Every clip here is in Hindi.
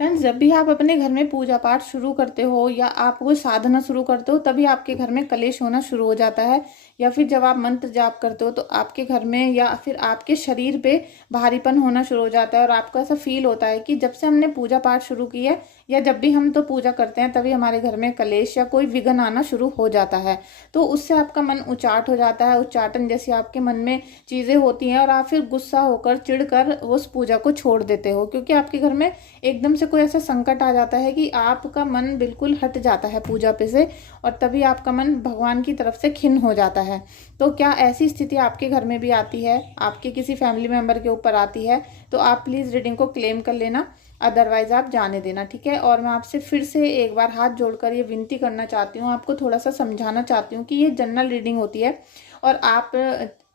फ्रेंड्स, जब भी आप अपने घर में पूजा पाठ शुरू करते हो या आप वो साधना शुरू करते हो, तभी आपके घर में कलेश होना शुरू हो जाता है। या फिर जब आप मंत्र जाप करते हो तो आपके घर में या फिर आपके शरीर पे भारीपन होना शुरू हो जाता है और आपको ऐसा फील होता है कि जब से हमने पूजा पाठ शुरू की है या जब भी हम तो पूजा करते हैं तभी हमारे घर में कलेश या कोई विघ्न आना शुरू हो जाता है। तो उससे आपका मन उचाट हो जाता है, उच्चाटन जैसी आपके मन में चीज़ें होती हैं और आप फिर गुस्सा होकर चिढ़कर उस पूजा को छोड़ देते हो, क्योंकि आपके घर में एकदम से कोई ऐसा संकट आ जाता है कि आपका मन बिल्कुल हट जाता है पूजा पे से, और तभी आपका मन भगवान की तरफ से खिन्न हो जाता है। तो क्या ऐसी स्थिति आपके घर में भी आती है, आपके किसी फैमिली मेंबर के ऊपर आती है, तो आप प्लीज़ रीडिंग को क्लेम कर लेना, अदरवाइज आप जाने देना, ठीक है। और मैं आपसे फिर से एक बार हाथ जोड़कर ये विनती करना चाहती हूँ, आपको थोड़ा सा समझाना चाहती हूँ कि ये जनरल रीडिंग होती है। और आप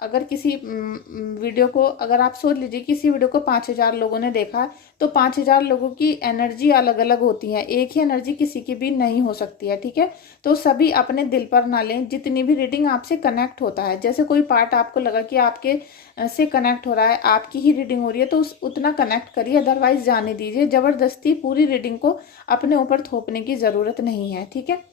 अगर किसी वीडियो को, अगर आप सोच लीजिए किसी वीडियो को 5,000 लोगों ने देखा, तो 5,000 लोगों की एनर्जी अलग अलग होती है, एक ही एनर्जी किसी की भी नहीं हो सकती है, ठीक है। तो सभी अपने दिल पर ना लें, जितनी भी रीडिंग आपसे कनेक्ट होता है, जैसे कोई पार्ट आपको लगा कि आपके से कनेक्ट हो रहा है, आपकी ही रीडिंग हो रही है, तो उतना कनेक्ट करिए, अदरवाइज जाने दीजिए। जबरदस्ती पूरी रीडिंग को अपने ऊपर थोपने की ज़रूरत नहीं है, ठीक है।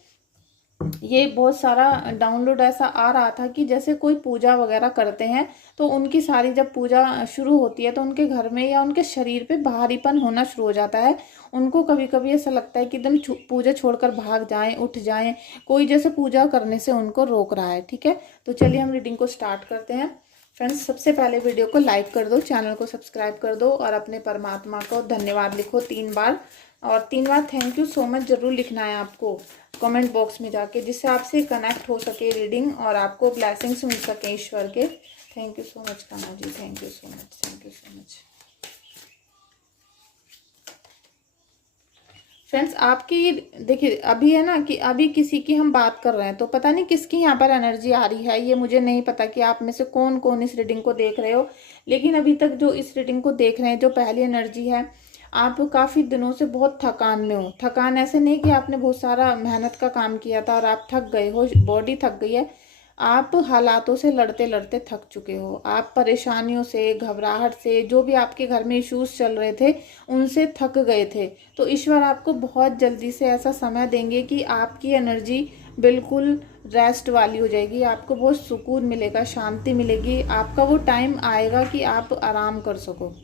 ये बहुत सारा डाउनलोड ऐसा आ रहा था कि जैसे कोई पूजा वगैरह करते हैं तो उनकी सारी जब पूजा शुरू होती है तो उनके घर में या उनके शरीर पे भारीपन होना शुरू हो जाता है। उनको कभी कभी ऐसा लगता है कि एकदम पूजा छोड़कर भाग जाएं, उठ जाएं, कोई जैसे पूजा करने से उनको रोक रहा है, ठीक है। तो चलिए हम रीडिंग को स्टार्ट करते हैं। फ्रेंड्स, सबसे पहले वीडियो को लाइक कर दो, चैनल को सब्सक्राइब कर दो और अपने परमात्मा को धन्यवाद लिखो 3 बार, और 3 बार थैंक यू सो मच जरूर लिखना है आपको कमेंट बॉक्स में जाके, जिससे आपसे कनेक्ट हो सके रीडिंग और आपको ब्लेसिंग्स मिल सके ईश्वर के। Thank you so much Kanha ji, thank you so much, thank you so much. Friends, आपकी देखिए अभी है ना कि अभी किसी की हम बात कर रहे हैं तो पता नहीं किसकी यहाँ पर एनर्जी आ रही है, ये मुझे नहीं पता कि आप में से कौन कौन इस रीडिंग को देख रहे हो, लेकिन अभी तक जो इस रीडिंग को देख रहे हैं, जो पहली एनर्जी है, आप काफ़ी दिनों से बहुत थकान में हो। थकान ऐसे नहीं कि आपने बहुत सारा मेहनत का काम किया था और आप थक गए हो, बॉडी थक गई है, आप हालातों से लड़ते लड़ते थक चुके हो, आप परेशानियों से, घबराहट से, जो भी आपके घर में इश्यूज चल रहे थे उनसे थक गए थे। तो ईश्वर आपको बहुत जल्दी से ऐसा समय देंगे कि आपकी एनर्जी बिल्कुल रेस्ट वाली हो जाएगी, आपको बहुत सुकून मिलेगा, शांति मिलेगी, आपका वो टाइम आएगा कि आप आराम कर सको।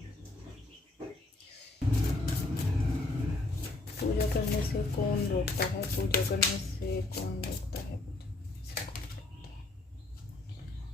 पूजा करने से कौन रोकता है, पूजा करने से कौन रोकता है।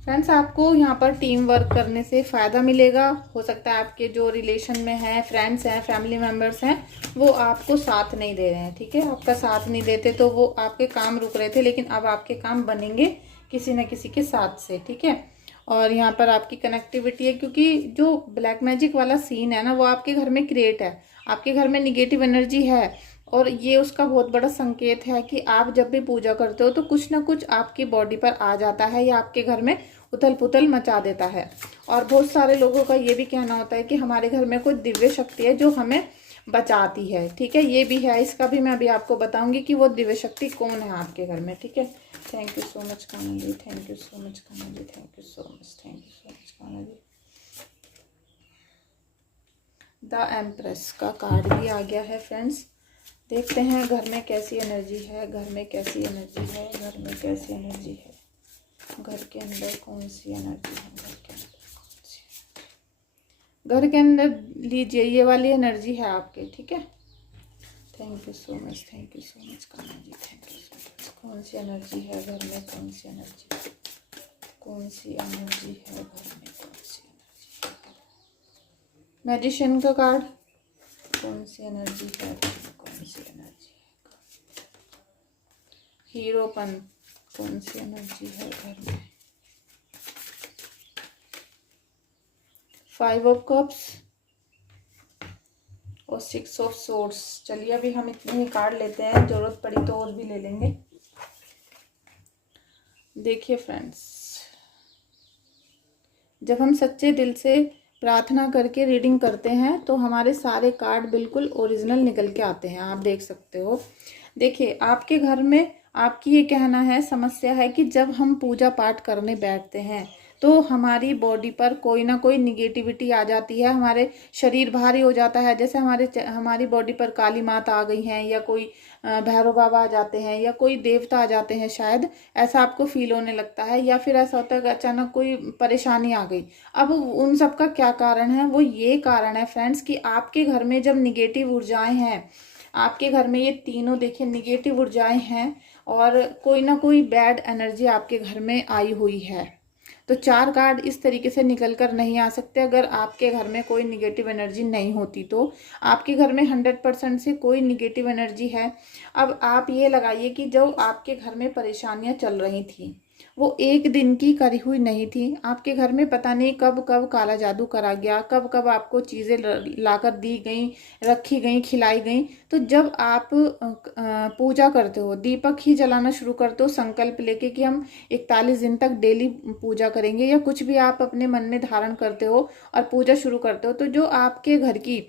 फ्रेंड्स, आपको यहाँ पर टीम वर्क करने से फ़ायदा मिलेगा। हो सकता है आपके जो रिलेशन में हैं, फ्रेंड्स हैं, फैमिली मेम्बर्स हैं, वो आपको साथ नहीं दे रहे हैं, ठीक है। आपका साथ नहीं देते तो वो आपके काम रुक रहे थे, लेकिन अब आपके काम बनेंगे किसी न किसी के साथ से, ठीक है। और यहाँ पर आपकी कनेक्टिविटी है, क्योंकि जो ब्लैक मैजिक वाला सीन है ना, वो आपके घर में क्रिएट है, आपके घर में निगेटिव एनर्जी है, और ये उसका बहुत बड़ा संकेत है कि आप जब भी पूजा करते हो तो कुछ ना कुछ आपकी बॉडी पर आ जाता है या आपके घर में उथल पुथल मचा देता है। और बहुत सारे लोगों का ये भी कहना होता है कि हमारे घर में कोई दिव्य शक्ति है जो हमें बचाती है, ठीक है। ये भी है, इसका भी मैं अभी आपको बताऊंगी कि वो दिव्य शक्ति कौन है आपके घर में, ठीक है। Thank you so much Kanha ji, thank you so much Kanha ji, thank you so much, thank you so much Kanha ji. The empress का कार्ड भी आ गया है। फ्रेंड्स, देखते हैं घर में कैसी एनर्जी है, घर में कैसी एनर्जी है, घर में कैसी एनर्जी है, घर के अंदर कौन सी एनर्जी है, घर के अंदर कौन सी, घर के अंदर लीजिए, ये वाली एनर्जी है आपके, ठीक है। Thank you so much, thank you so much Kanha ji, thank you so much. कौन सी एनर्जी है घर में, कौन सी एनर्जी, कौन सी एनर्जी है घर में, कौन सी एनर्जी है। मैजिशियन का कार्ड, कौन सी एनर्जी है, कौन सी एनर्जी है। हीरोपन, कौन सी एनर्जी है घर में। 5 ऑफ कप्स और 6 ऑफ सोर्ड्स। चलिए अभी हम इतने ही कार्ड लेते हैं, जरूरत पड़ी तो और भी ले लेंगे। देखिए फ्रेंड्स, जब हम सच्चे दिल से प्रार्थना करके रीडिंग करते हैं तो हमारे सारे कार्ड बिल्कुल ओरिजिनल निकल के आते हैं, आप देख सकते हो। देखिए आपके घर में, आपकी ये कहना है, समस्या है कि जब हम पूजा पाठ करने बैठते हैं तो हमारी बॉडी पर कोई ना कोई निगेटिविटी आ जाती है, हमारे शरीर भारी हो जाता है। जैसे हमारी बॉडी पर काली मात आ गई हैं, या कोई भैरव बाबा आ जाते हैं, या कोई देवता आ जाते हैं, शायद ऐसा आपको फील होने लगता है। या फिर ऐसा होता है कि अचानक कोई परेशानी आ गई। अब उन सब का क्या कारण है? वो ये कारण है फ्रेंड्स कि आपके घर में जब निगेटिव ऊर्जाएं हैं, आपके घर में ये तीनों देखिए निगेटिव ऊर्जाएं हैं, और कोई ना कोई बैड एनर्जी आपके घर में आई हुई है। तो 4 कार्ड इस तरीके से निकल कर नहीं आ सकते अगर आपके घर में कोई निगेटिव एनर्जी नहीं होती। तो आपके घर में 100% से कोई निगेटिव एनर्जी है। अब आप ये लगाइए कि जो आपके घर में परेशानियां चल रही थी, वो एक दिन की करी हुई नहीं थी। आपके घर में पता नहीं कब कब काला जादू करा गया, कब कब आपको चीज़ें लाकर दी गई, रखी गई, खिलाई गई। तो जब आप पूजा करते हो, दीपक ही जलाना शुरू करते हो संकल्प लेके कि हम 41 दिन तक डेली पूजा करेंगे, या कुछ भी आप अपने मन में धारण करते हो और पूजा शुरू करते हो, तो जो आपके घर की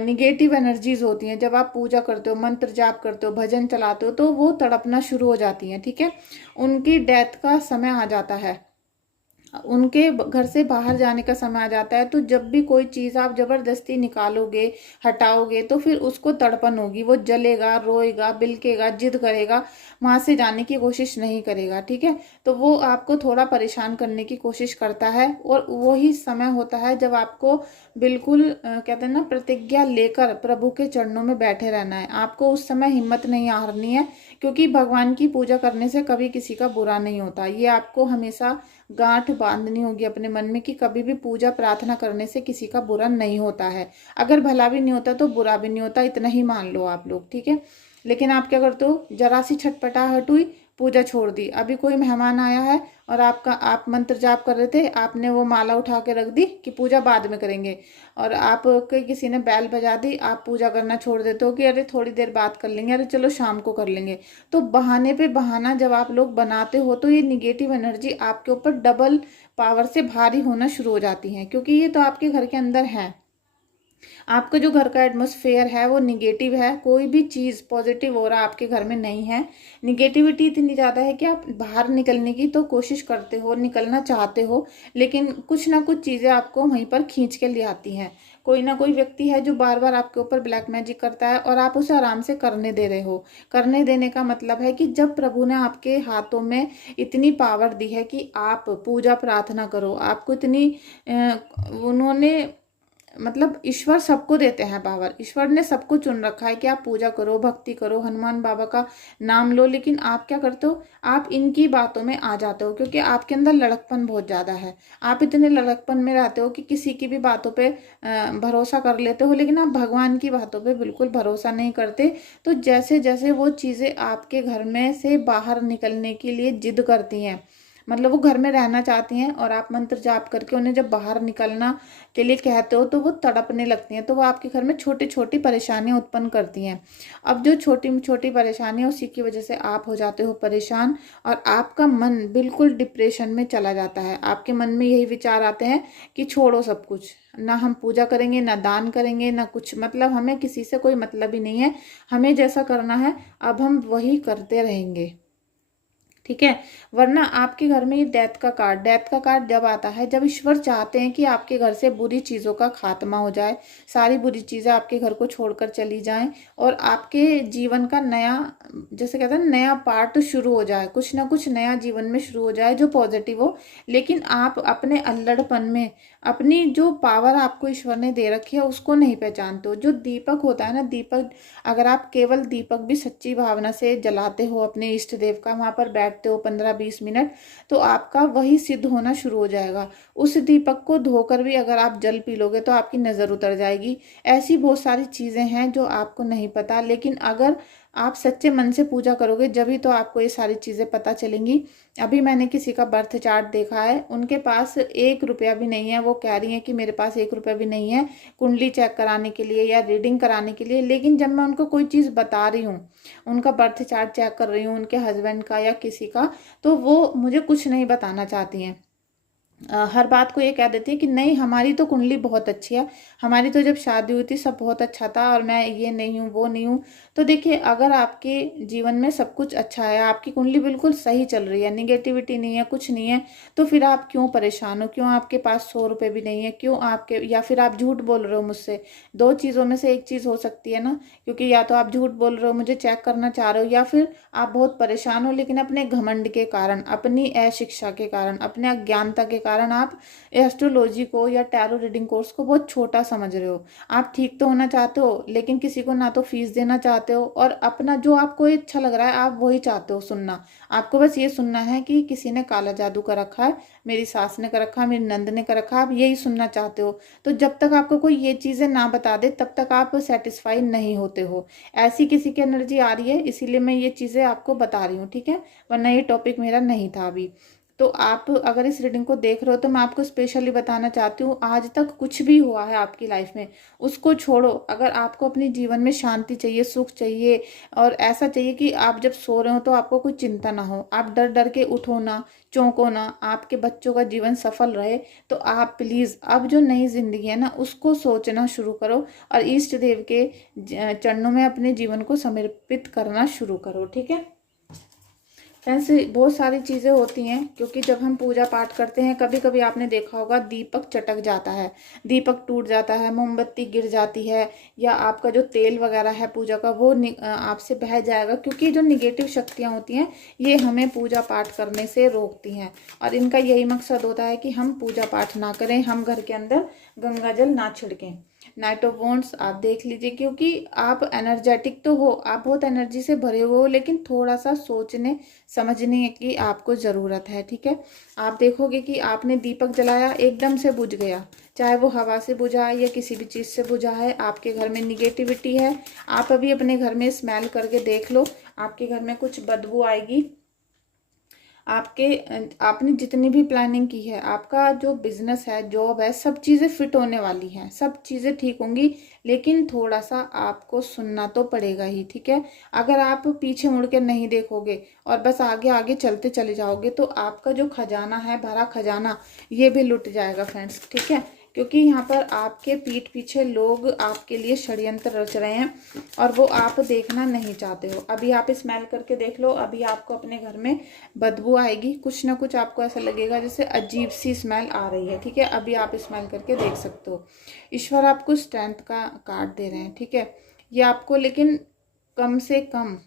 निगेटिव एनर्जीज होती हैं, जब आप पूजा करते हो, मंत्र जाप करते हो, भजन चलाते हो, तो वो तड़पना शुरू हो जाती हैं। ठीक है, उनकी डेथ का समय आ जाता है, उनके घर से बाहर जाने का समय आ जाता है। तो जब भी कोई चीज़ आप जबरदस्ती निकालोगे, हटाओगे, तो फिर उसको तड़पन होगी, वो जलेगा, रोएगा, बिलकेगा, जिद करेगा, वहां से जाने की कोशिश नहीं करेगा। ठीक है, तो वो आपको थोड़ा परेशान करने की कोशिश करता है, और वही समय होता है जब आपको बिल्कुल कहते हैं ना, प्रतिज्ञा लेकर प्रभु के चरणों में बैठे रहना है। आपको उस समय हिम्मत नहीं हारनी है, क्योंकि भगवान की पूजा करने से कभी किसी का बुरा नहीं होता। ये आपको हमेशा गांठ बांधनी होगी अपने मन में कि कभी भी पूजा प्रार्थना करने से किसी का बुरा नहीं होता है। अगर भला भी नहीं होता तो बुरा भी नहीं होता, इतना ही मान लो आप लोग। ठीक है, लेकिन आप क्या करते हो, जरा सी छटपटाहट हुई, पूजा छोड़ दी। अभी कोई मेहमान आया है और आप मंत्र जाप कर रहे थे, आपने वो माला उठा के रख दी कि पूजा बाद में करेंगे, और आप किसी ने बैल बजा दी, आप पूजा करना छोड़ देते हो कि अरे थोड़ी देर बात कर लेंगे, अरे चलो शाम को कर लेंगे। तो बहाने पे बहाना जब आप लोग बनाते हो, तो ये निगेटिव एनर्जी आपके ऊपर डबल पावर से भारी होना शुरू हो जाती है, क्योंकि ये तो आपके घर के अंदर है। आपका जो घर का एटमॉस्फेयर है वो निगेटिव है, कोई भी चीज़ पॉजिटिव हो रहा आपके घर में नहीं है। निगेटिविटी इतनी ज़्यादा है कि आप बाहर निकलने की तो कोशिश करते हो, निकलना चाहते हो, लेकिन कुछ ना कुछ चीज़ें आपको वहीं पर खींच के ले आती हैं। कोई ना कोई व्यक्ति है जो बार बार आपके ऊपर ब्लैक मैजिक करता है, और आप उसे आराम से करने दे रहे हो। करने देने का मतलब है कि जब प्रभु ने आपके हाथों में इतनी पावर दी है कि आप पूजा प्रार्थना करो, आपको इतनी उन्होंने मतलब ईश्वर सबको देते हैं पावर, ईश्वर ने सबको चुन रखा है कि आप पूजा करो, भक्ति करो, हनुमान बाबा का नाम लो। लेकिन आप क्या करते हो, आप इनकी बातों में आ जाते हो, क्योंकि आपके अंदर लड़कपन बहुत ज़्यादा है। आप इतने लड़कपन में रहते हो कि किसी की भी बातों पे भरोसा कर लेते हो, लेकिन आप भगवान की बातों पे बिल्कुल भरोसा नहीं करते। तो जैसे जैसे वो चीज़ें आपके घर में से बाहर निकलने के लिए जिद करती हैं, मतलब वो घर में रहना चाहती हैं, और आप मंत्र जाप करके उन्हें जब बाहर निकलना के लिए कहते हो, तो वो तड़पने लगती हैं। तो वो आपके घर में छोटी छोटी परेशानियां उत्पन्न करती हैं। अब जो छोटी छोटी परेशानियां, उसी की वजह से आप हो जाते हो परेशान, और आपका मन बिल्कुल डिप्रेशन में चला जाता है। आपके मन में यही विचार आते हैं कि छोड़ो सब कुछ, ना हम पूजा करेंगे, ना दान करेंगे, ना कुछ, मतलब हमें किसी से कोई मतलब ही नहीं है, हमें जैसा करना है अब हम वही करते रहेंगे। ठीक है, वरना आपके घर में ये डेथ का कार्ड जब आता है, जब ईश्वर चाहते हैं कि आपके घर से बुरी चीज़ों का खात्मा हो जाए, सारी बुरी चीज़ें आपके घर को छोड़कर चली जाएं, और आपके जीवन का नया, जैसे कहते हैं नया पार्ट शुरू हो जाए, कुछ ना कुछ नया जीवन में शुरू हो जाए जो पॉजिटिव हो। लेकिन आप अपने अल्लड़पन में अपनी जो पावर आपको ईश्वर ने दे रखी है उसको नहीं पहचानते हो। जो दीपक होता है ना, दीपक, अगर आप केवल दीपक भी सच्ची भावना से जलाते हो अपने इष्ट देव का, वहां पर बैठते हो 15-20 मिनट, तो आपका वही सिद्ध होना शुरू हो जाएगा। उस दीपक को धोकर भी अगर आप जल पी लोगे तो आपकी नज़र उतर जाएगी। ऐसी बहुत सारी चीज़ें हैं जो आपको नहीं पता, लेकिन अगर आप सच्चे मन से पूजा करोगे जभी तो आपको ये सारी चीज़ें पता चलेंगी। अभी मैंने किसी का बर्थ चार्ट देखा है, उनके पास 1 रुपया भी नहीं है, वो कह रही हैं कि मेरे पास 1 रुपया भी नहीं है कुंडली चेक कराने के लिए या रीडिंग कराने के लिए। लेकिन जब मैं उनको कोई चीज़ बता रही हूँ, उनका बर्थ चार्ट चेक कर रही हूँ, उनके हस्बैंड का या किसी का, तो वो मुझे कुछ नहीं बताना चाहती हैं। हर बात को ये कह देती है कि नहीं हमारी तो कुंडली बहुत अच्छी है, हमारी तो जब शादी हुई थी सब बहुत अच्छा था और मैं ये नहीं हूँ वो नहीं हूँ। तो देखिए अगर आपके जीवन में सब कुछ अच्छा है, आपकी कुंडली बिल्कुल सही चल रही है, निगेटिविटी नहीं है, कुछ नहीं है, तो फिर आप क्यों परेशान हो, क्यों आपके पास 100 रुपये भी नहीं है, क्यों आपके, या फिर आप झूठ बोल रहे हो मुझसे। दो चीज़ों में से एक चीज़ हो सकती है ना, क्योंकि या तो आप झूठ बोल रहे हो मुझे चेक करना चाह रहे हो, या फिर आप बहुत परेशान हो लेकिन अपने घमंड के कारण, अपनी अशिक्षा के कारण, अपने अज्ञानता के कारण आप एस्ट्रोलॉजी को या टैरो रीडिंग कोर्स को बहुत छोटा समझ रहे हो। आप ठीक तो होना चाहते हो लेकिन किसी को ना तो फीस देना चाहते हो, और अपना जो आपको अच्छा लग रहा है आप वही चाहते हो सुनना। आपको बस ये सुनना है कि किसी ने काला जादू कर रखा है, मेरी सास ने कर रखा है, मेरी नंद ने कर रखा है, आप यही सुनना चाहते हो। तो जब तक आपको कोई ये चीज़ें ना बता दे तब तक आप सेटिस्फाई नहीं होते हो। ऐसी किसी की एनर्जी आ रही है, इसीलिए मैं ये चीज़ें आपको बता रही हूँ, ठीक है, वरना ये टॉपिक मेरा नहीं था अभी। तो आप अगर इस रीडिंग को देख रहे हो तो मैं आपको स्पेशली बताना चाहती हूँ, आज तक कुछ भी हुआ है आपकी लाइफ में उसको छोड़ो। अगर आपको अपने जीवन में शांति चाहिए, सुख चाहिए, और ऐसा चाहिए कि आप जब सो रहे हो तो आपको कोई चिंता ना हो, आप डर डर के उठो ना, चौंको ना, आपके बच्चों का जीवन सफल रहे, तो आप प्लीज़ अब जो नई जिंदगी है ना उसको सोचना शुरू करो और इष्ट देव के चरणों में अपने जीवन को समर्पित करना शुरू करो, ठीक है। ऐसे बहुत सारी चीज़ें होती हैं, क्योंकि जब हम पूजा पाठ करते हैं कभी कभी आपने देखा होगा दीपक चटक जाता है, दीपक टूट जाता है, मोमबत्ती गिर जाती है, या आपका जो तेल वगैरह है पूजा का वो आपसे बह जाएगा, क्योंकि जो निगेटिव शक्तियाँ होती हैं ये हमें पूजा पाठ करने से रोकती हैं, और इनका यही मकसद होता है कि हम पूजा पाठ ना करें, हम घर के अंदर गंगा जल ना छिड़कें। नाइट ऑफ वॉन्ड्स आप देख लीजिए, क्योंकि आप एनर्जेटिक तो हो, आप बहुत एनर्जी से भरे हुए हो, लेकिन थोड़ा सा सोचने समझने की आपको ज़रूरत है, ठीक है। आप देखोगे कि आपने दीपक जलाया एकदम से बुझ गया, चाहे वो हवा से बुझा है या किसी भी चीज़ से बुझा है, आपके घर में निगेटिविटी है। आप अभी अपने घर में स्मेल करके देख लो, आपके घर में कुछ बदबू आएगी। आपने जितनी भी प्लानिंग की है, आपका जो बिजनेस है, जॉब है, सब चीज़ें फिट होने वाली हैं, सब चीज़ें ठीक होंगी, लेकिन थोड़ा सा आपको सुनना तो पड़ेगा ही, ठीक है। अगर आप पीछे मुड़ के नहीं देखोगे और बस आगे आगे चलते चले जाओगे तो आपका जो खजाना है, भरा खजाना, ये भी लुट जाएगा फ्रेंड्स, ठीक है। क्योंकि यहाँ पर आपके पीठ पीछे लोग आपके लिए षड्यंत्र रच रहे हैं और वो आप देखना नहीं चाहते हो। अभी आप स्मेल करके देख लो, अभी आपको अपने घर में बदबू आएगी, कुछ ना कुछ आपको ऐसा लगेगा जैसे अजीब सी स्मेल आ रही है, ठीक है। अभी आप स्मेल करके देख सकते हो। ईश्वर आपको स्ट्रेंथ का कार्ड दे रहे हैं, ठीक है। ये आपको लेकिन कम से कम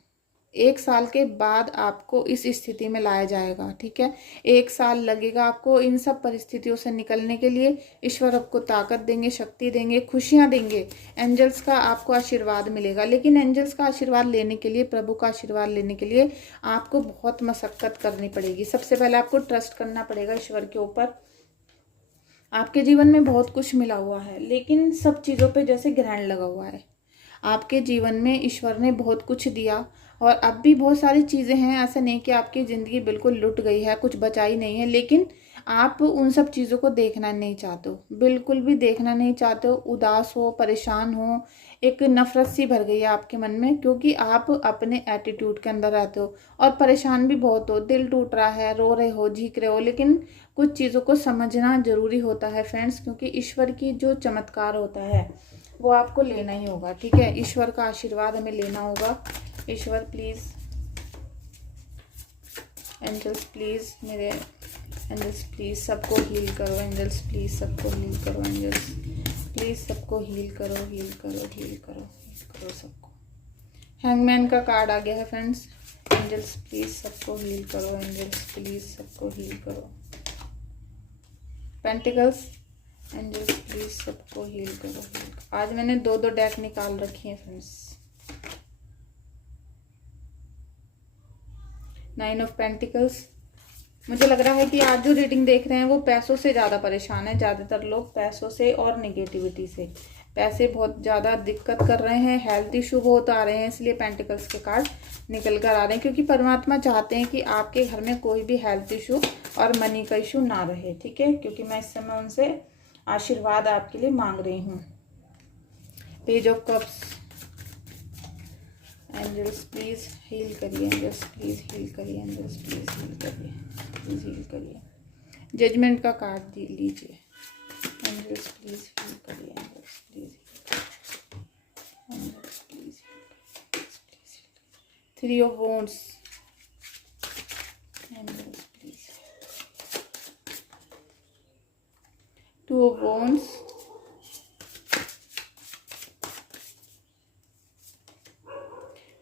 1 साल के बाद आपको इस स्थिति में लाया जाएगा, ठीक है। 1 साल लगेगा आपको इन सब परिस्थितियों से निकलने के लिए। ईश्वर आपको ताकत देंगे, शक्ति देंगे, खुशियां देंगे, एंजल्स का आपको आशीर्वाद मिलेगा। लेकिन एंजल्स का आशीर्वाद लेने के लिए, प्रभु का आशीर्वाद लेने के लिए आपको बहुत मशक्कत करनी पड़ेगी। सबसे पहले आपको ट्रस्ट करना पड़ेगा ईश्वर के ऊपर। आपके जीवन में बहुत कुछ मिला हुआ है, लेकिन सब चीज़ों पे जैसे ग्रहण लगा हुआ है। आपके जीवन में ईश्वर ने बहुत कुछ दिया और अब भी बहुत सारी चीज़ें हैं, ऐसा नहीं कि आपकी ज़िंदगी बिल्कुल लुट गई है, कुछ बचा ही नहीं है, लेकिन आप उन सब चीज़ों को देखना नहीं चाहते हो, बिल्कुल भी देखना नहीं चाहते हो। उदास हो, परेशान हो, एक नफरत सी भर गई है आपके मन में, क्योंकि आप अपने एटीट्यूड के अंदर रहते हो और परेशान भी बहुत हो, दिल टूट रहा है, रो रहे हो, झीक रहे हो। लेकिन कुछ चीज़ों को समझना जरूरी होता है फ्रेंड्स, क्योंकि ईश्वर की जो चमत्कार होता है वो आपको लेना ही होगा, ठीक है। ईश्वर का आशीर्वाद हमें लेना होगा। ईश्वर प्लीज़, एंजल्स प्लीज़, मेरे एंजल्स प्लीज़ सबको हील करो, एंजल्स प्लीज़ सबको हील करो, एंजल्स प्लीज़ सबको हील करो, हील करो, हील करो, हील करो सबको। हैंगमैन का कार्ड आ गया है फ्रेंड्स। एंजल्स प्लीज़ सबको हील करो, एंजल्स प्लीज़ सबको हील करो। पेंटिकल्स, एंजल्स प्लीज सबको हील करो, हील करो। आज मैंने 2-2 डेक निकाल रखी हैं फ्रेंड्स। 9 of pentacles. मुझे लग रहा है कि आज जो रीडिंग देख रहे हैं वो पैसों से ज़्यादा परेशान है। ज़्यादातर लोग पैसों से और निगेटिविटी से, पैसे बहुत ज़्यादा दिक्कत कर रहे हैं, हेल्थ इशू बहुत आ रहे हैं, इसलिए पेंटिकल्स के कार्ड निकल कर आ रहे हैं। क्योंकि परमात्मा चाहते हैं कि आपके घर में कोई भी हेल्थ इशू और मनी का इशू ना रहे, ठीक है। क्योंकि मैं इस समय उनसे आशीर्वाद आपके लिए मांग रही हूँ। Page of cups, angels please heal करिए, एंजल्स प्लीज हील करिए, एंजल्स प्लीज हील करिए, प्लीज हील करिए। जजमेंट का कार्ड लीजिए। एंजल्स प्लीज हील करिए, angels please, angels please, please. 3 of wands, angels please. 2 of wands,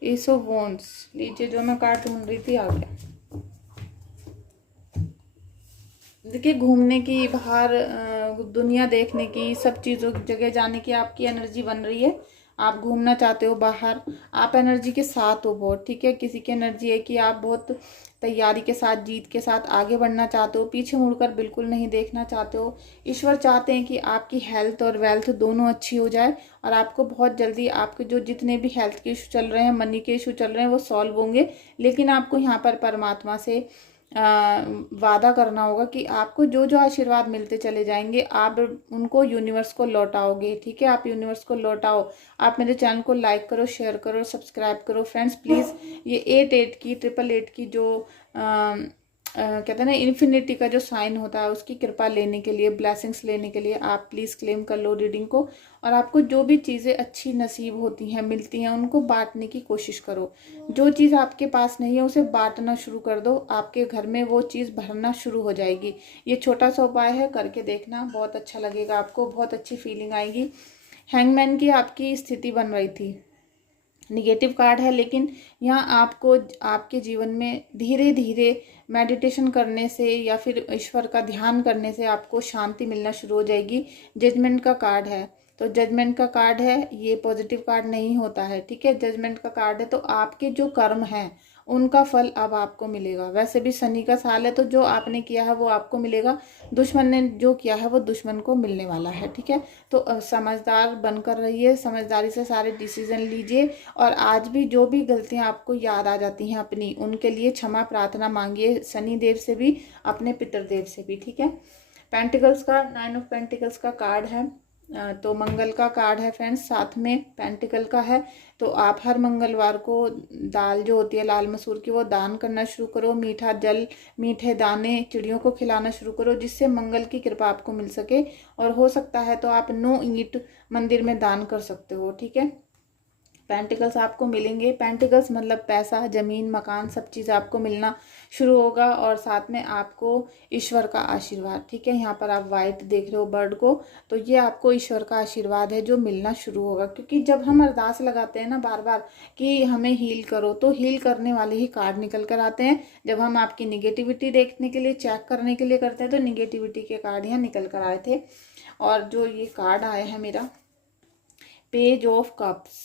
ace of wands. लीजिए, जो मैं कार्ड ढूंढ रही थी आ गया। देखिए, घूमने की, बाहर दुनिया देखने की, सब चीज़ों की जगह जाने की आपकी एनर्जी बन रही है। आप घूमना चाहते हो बाहर, आप एनर्जी के साथ हो बहुत, ठीक है। किसी की एनर्जी है कि आप बहुत तैयारी के साथ, जीत के साथ आगे बढ़ना चाहते हो, पीछे मुड़कर बिल्कुल नहीं देखना चाहते हो। ईश्वर चाहते हैं कि आपकी हेल्थ और वेल्थ दोनों अच्छी हो जाए और आपको बहुत जल्दी आपके जो जितने भी हेल्थ के इशू चल रहे हैं, मनी के इशू चल रहे हैं, वो सॉल्व होंगे। लेकिन आपको यहाँ पर परमात्मा से वादा करना होगा कि आपको जो जो आशीर्वाद मिलते चले जाएंगे, आप उनको यूनिवर्स को लौटाओगे, ठीक है। आप यूनिवर्स को लौटाओ। आप मेरे चैनल को लाइक करो, शेयर करो, सब्सक्राइब करो फ्रेंड्स प्लीज़। ये 88 की 888 की जो कहते हैं ना इन्फिनिटी का जो साइन होता है, उसकी कृपा लेने के लिए, ब्लेसिंग्स लेने के लिए आप प्लीज़ क्लेम कर लो रीडिंग को। और आपको जो भी चीज़ें अच्छी नसीब होती हैं, मिलती हैं, उनको बांटने की कोशिश करो। जो चीज़ आपके पास नहीं है उसे बांटना शुरू कर दो, आपके घर में वो चीज़ भरना शुरू हो जाएगी। ये छोटा सा उपाय है, करके देखना, बहुत अच्छा लगेगा आपको, बहुत अच्छी फीलिंग आएगी। हैंगमैन की आपकी स्थिति बन रही थी, निगेटिव कार्ड है, लेकिन यहाँ आपको आपके जीवन में धीरे धीरे मेडिटेशन करने से या फिर ईश्वर का ध्यान करने से आपको शांति मिलना शुरू हो जाएगी। जजमेंट का कार्ड है, तो जजमेंट का कार्ड है, ये पॉजिटिव कार्ड नहीं होता है, ठीक है। जजमेंट का कार्ड है, तो आपके जो कर्म हैं उनका फल अब आपको मिलेगा। वैसे भी शनि का साल है, तो जो आपने किया है वो आपको मिलेगा, दुश्मन ने जो किया है वो दुश्मन को मिलने वाला है, ठीक है। तो समझदार बनकर रहिए, समझदारी से सारे डिसीजन लीजिए। और आज भी जो भी गलतियां आपको याद आ जाती हैं अपनी, उनके लिए क्षमा प्रार्थना मांगिए, शनि देव से भी, अपने पितृदेव से भी, ठीक है। पेंटिकल्स का 9 ऑफ पेंटिकल्स का कार्ड है, तो मंगल का कार्ड है फ्रेंड्स, साथ में पेंटिकल का है। तो आप हर मंगलवार को दाल जो होती है लाल मसूर की, वो दान करना शुरू करो। मीठा जल, मीठे दाने चिड़ियों को खिलाना शुरू करो, जिससे मंगल की कृपा आपको मिल सके। और हो सकता है तो आप 9 ईंट मंदिर में दान कर सकते हो, ठीक है। पेंटिकल्स आपको मिलेंगे। पेंटिकल्स मतलब पैसा, जमीन, मकान, सब चीज़ आपको मिलना शुरू होगा। और साथ में आपको ईश्वर का आशीर्वाद, ठीक है। यहाँ पर आप वाइट देख रहे हो बर्ड को, तो ये आपको ईश्वर का आशीर्वाद है जो मिलना शुरू होगा। क्योंकि जब हम अरदास लगाते हैं ना बार बार कि हमें हील करो, तो हील करने वाले ही कार्ड निकल कर आते हैं। जब हम आपकी निगेटिविटी देखने के लिए, चेक करने के लिए करते हैं, तो निगेटिविटी के कार्ड यहाँ निकल कर आए थे। और जो ये कार्ड आया है मेरा, पेज ऑफ कप्स,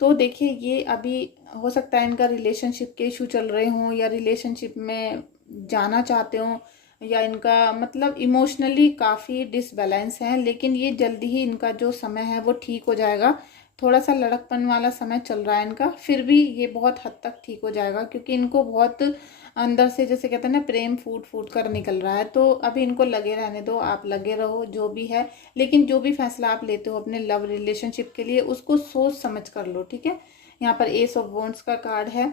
तो देखिए ये अभी हो सकता है इनका रिलेशनशिप के इशू चल रहे हों, या रिलेशनशिप में जाना चाहते हो, या इनका मतलब इमोशनली काफ़ी डिसबैलेंस है। लेकिन ये जल्दी ही इनका जो समय है वो ठीक हो जाएगा। थोड़ा सा लड़कपन वाला समय चल रहा है इनका, फिर भी ये बहुत हद तक ठीक हो जाएगा, क्योंकि इनको बहुत अंदर से, जैसे कहते हैं ना, प्रेम फूट फूट कर निकल रहा है। तो अभी इनको लगे रहने दो, आप लगे रहो जो भी है। लेकिन जो भी फैसला आप लेते हो अपने लव रिलेशनशिप के लिए, उसको सोच समझ कर लो, ठीक है। यहाँ पर एस ऑफ वॉन्ड्स का कार्ड है,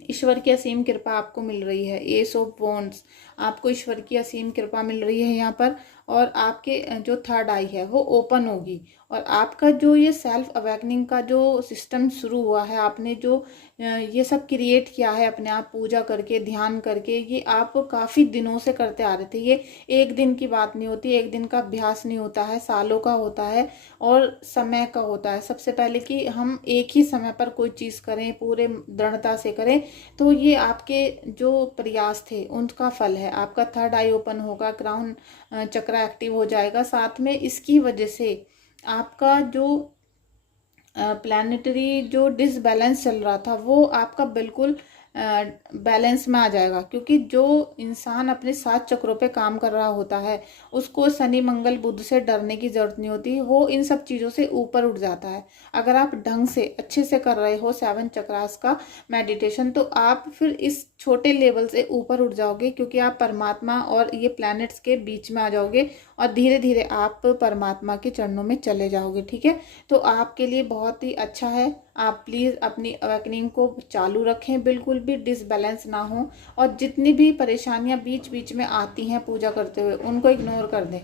ईश्वर की असीम कृपा आपको मिल रही है। एस ऑफ वॉन्ड्स, आपको ईश्वर की असीम कृपा मिल रही है यहाँ पर। और आपके जो थर्ड आई है वो ओपन होगी। और आपका जो ये सेल्फ अवेकनिंग का जो सिस्टम शुरू हुआ है, आपने जो ये सब क्रिएट किया है अपने आप, पूजा करके, ध्यान करके, ये आप काफ़ी दिनों से करते आ रहे थे। ये एक दिन की बात नहीं होती, एक दिन का अभ्यास नहीं होता है, सालों का होता है और समय का होता है। सबसे पहले कि हम एक ही समय पर कोई चीज़ करें, पूरे दृढ़ता से करें, तो ये आपके जो प्रयास थे उनका फल है। आपका थर्ड आई ओपन होगा, क्राउन चक्र एक्टिव हो जाएगा। साथ में इसकी वजह से आपका जो प्लानिटरी जो डिसबैलेंस चल रहा था, वो आपका बिल्कुल बैलेंस में आ जाएगा। क्योंकि जो इंसान अपने 7 चक्रों पे काम कर रहा होता है, उसको शनि मंगल बुध से डरने की जरूरत नहीं होती, वो इन सब चीज़ों से ऊपर उठ जाता है। अगर आप ढंग से अच्छे से कर रहे हो 7 चक्रास का मेडिटेशन, तो आप फिर इस छोटे लेवल से ऊपर उठ जाओगे, क्योंकि आप परमात्मा और ये प्लैनेट्स के बीच में आ जाओगे और धीरे धीरे आप परमात्मा के चरणों में चले जाओगे, ठीक है। तो आपके लिए बहुत ही अच्छा है। आप प्लीज़ अपनी अवेकनिंग को चालू रखें, बिल्कुल भी डिसबैलेंस ना हो, और जितनी भी परेशानियां बीच बीच में आती हैं पूजा करते हुए उनको इग्नोर कर दें।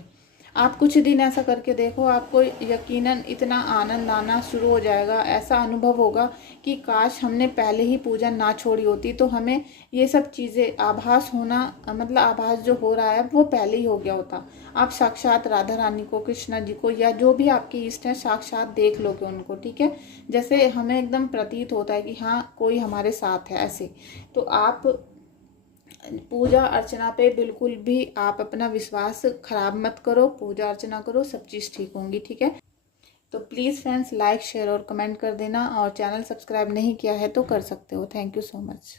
आप कुछ दिन ऐसा करके देखो, आपको यकीनन इतना आनंद आना शुरू हो जाएगा, ऐसा अनुभव होगा कि काश हमने पहले ही पूजा ना छोड़ी होती, तो हमें ये सब चीज़ें आभास होना, मतलब आभास जो हो रहा है वो पहले ही हो गया होता। आप साक्षात राधा रानी को, कृष्णा जी को, या जो भी आपके इष्ट हैं साक्षात देख लोगे उनको, ठीक है। जैसे हमें एकदम प्रतीत होता है कि हाँ कोई हमारे साथ है, ऐसे। तो आप पूजा अर्चना पे बिल्कुल भी आप अपना विश्वास खराब मत करो, पूजा अर्चना करो, सब चीज़ ठीक होंगी, ठीक है। तो प्लीज़ फ्रेंड्स लाइक शेयर और कमेंट कर देना, और चैनल सब्सक्राइब नहीं किया है तो कर सकते हो। Thank you so much.